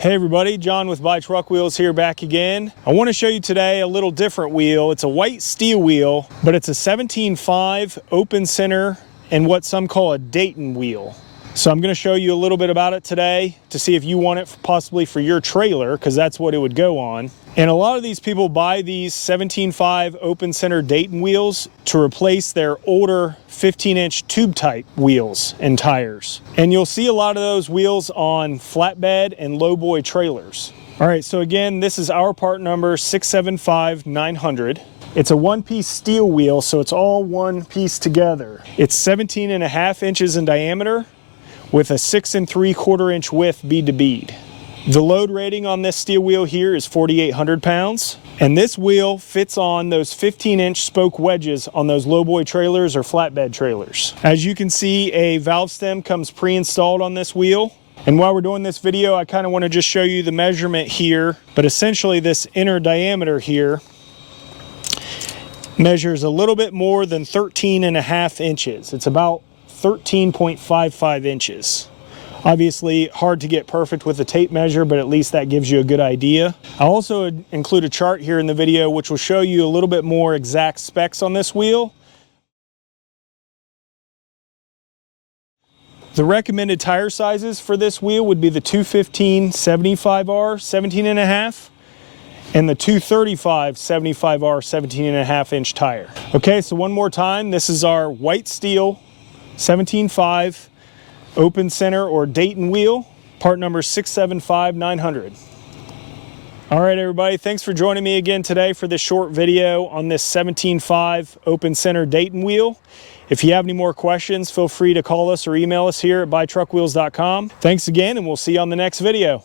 Hey everybody, John with Buy Truck Wheels here back again. I want to show you today a little different wheel. It's a white steel wheel, but it's a 17.5 open center and what some call a Dayton wheel. So I'm going to show you a little bit about it today to see if you want it possibly for your trailer, because that's what it would go on. And a lot of these people buy these 17.5 open center Dayton wheels to replace their older 15-inch tube type wheels and tires. And you'll see a lot of those wheels on flatbed and lowboy trailers. All right, so again, this is our part number 675900. It's a one-piece steel wheel, so it's all one piece together. It's 17.5 inches in diameter with a 6 3/4 inch width bead to bead. The load rating on this steel wheel here is 4,800 pounds. And this wheel fits on those 15-inch spoke wedges on those lowboy trailers or flatbed trailers. As you can see, a valve stem comes pre-installed on this wheel. And while we're doing this video, I kind of want to just show you the measurement here. But essentially this inner diameter here measures a little bit more than 13.5 inches. It's about 13.55 inches. Obviously hard to get perfect with the tape measure, but at least that gives you a good idea. I'll also include a chart here in the video which will show you a little bit more exact specs on this wheel. The recommended tire sizes for this wheel would be the 215 75R 17.5 and the 235 75R 17.5 inch tire. Okay, so one more time, this is our white steel 17.5 open center or Dayton wheel, part number 675900. All right, everybody, thanks for joining me again today for this short video on this 17.5 open center Dayton wheel. If you have any more questions, feel free to call us or email us here at BuyTruckWheels.com. Thanks again, and we'll see you on the next video.